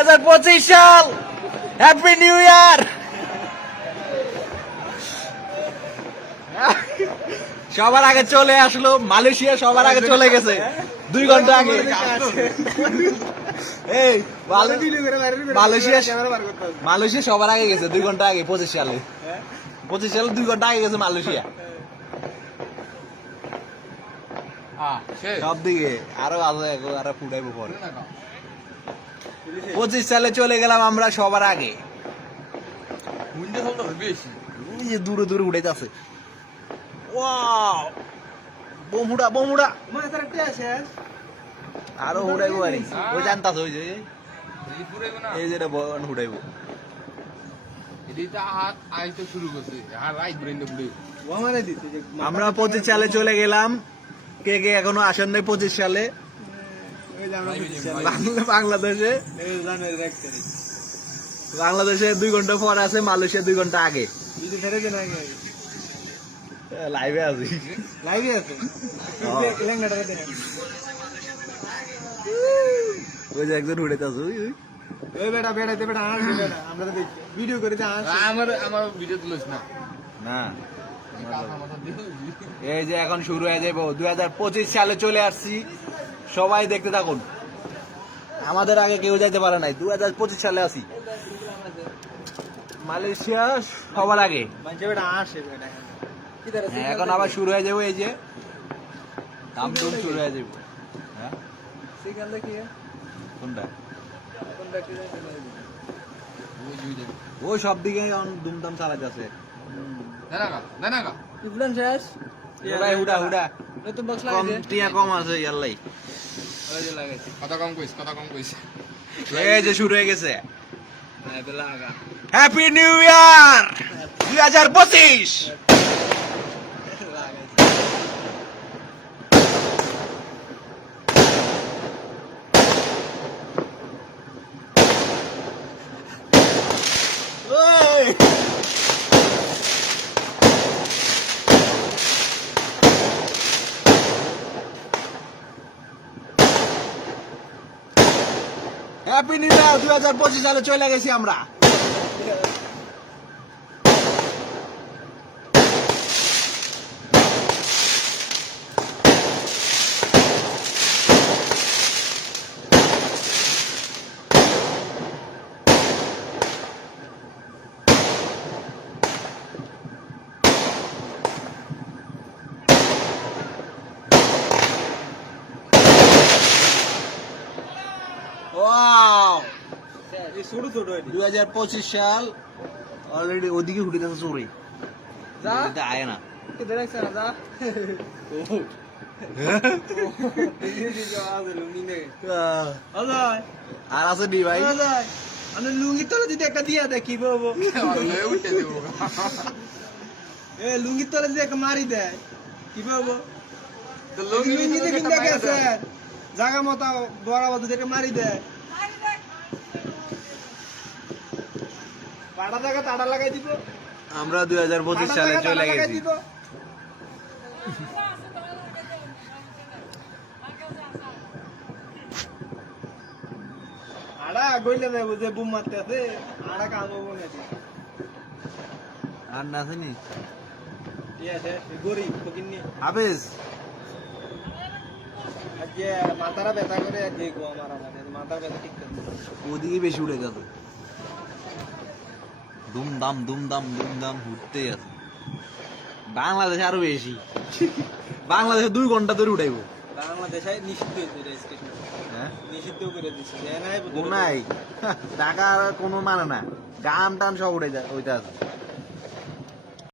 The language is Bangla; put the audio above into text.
2025 সাল, হ্যাপি নিউ ইয়ার। সবার আগে চলে আসলো মালয়েশিয়া, সবার আগে চলে গেছে 2 ঘন্টা আগে। এই মালয়েশিয়া সবার আগে গেছে 2 ঘন্টা আগে, 25 সালে 2 ঘন্টা আগে গেছে মালয়েশিয়া সব দিকে। আরো আছে, আরো ফুটাইবো পরে। 25 সালে চলে গেলাম আমরা সবার আগে। দূরে দূরে উঠে যাচ্ছে। বোমুড়া বোমুড়া আরো উড়াইবো। আরে ওই জানতাছ, ওই যে এই যেটা উড়াইবো। আমরা 25 সালে চলে গেলাম। কে কে এখনো আসেন নাই 25 সালে বাংলাদেশে? বাংলাদেশে 2 ঘন্টা পর আছে, মালয়েশিয়া 2 ঘন্টা আগে। লাইভে আছি, লাইভে আছে। ওই যে একজন উড়ে যাচ্ছে, ওই বেটা বেড়াইতে বেটা আসবে বেটা, আমরা তো ভিডিও করে আমার ভিডিও তুলিস না। না এই যে এখন শুরু হয়ে যাবো। 2025 সালে চলে আসছি, সবাই দেখতে থাকুন। আমাদের আগে কেউ যাইতে পারে নাই, 2025 সালে আছি মালয়েশিয়া সবার আগে। এখন আবার শুরু হয়ে যাবো, এই যে দামদুম শুরু হয়ে যাবো। হ্যাঁ কোনটা? ওই সব দিকে দুমদাম চালাতে আছে। কম আছে ইয়াল্লাই। এই যে শুরু হয়ে গেছে। Happy new year 2025। Happy new year 2025 সালে চলে গেছি আমরা। Wow! 2025 সাল অলরেডি ওদিকে উঠে গেছে চোরে। আয় না আর আছে নি ভাই? লুঙ্গি তলে যদি একটা দিয়া দেয় কি বলবো? লুঙ্গির তলে যদি একটা মারি দেয় কি বলবো? লুঙ্গিতে কিন্তু গেছে জায়গা মতো বরাবর যদি একটা মারি দেয়, পাড়া জায়গা তাড়া লাগাই দিব। আমরা 2025 সালে চলে গেছি। আড়া গইলে দেবো যে বুম মারতে আছে, আড়া কাম হবো না। আর না আসেনি গরিব ফকিন্নি হাফেজ। আজকে মাথাটা ব্যথা করে দেখবো আমার মাথা ব্যথা ঠিক ওদিকে বেশি উঠে গেছে। দুমদাম দুমদাম দুমদাম ঘুরতে আছে। বাংলাদেশে আরো বেশি। বাংলাদেশে 2 ঘন্টা ধরে উঠাইবো। বাংলাদেশে নিষিদ্ধ নিষিদ্ধ করে দিচ্ছে নাই ঢাকা কোনো মানে না, গান টান সব উঠে যায় ওইটা আছে।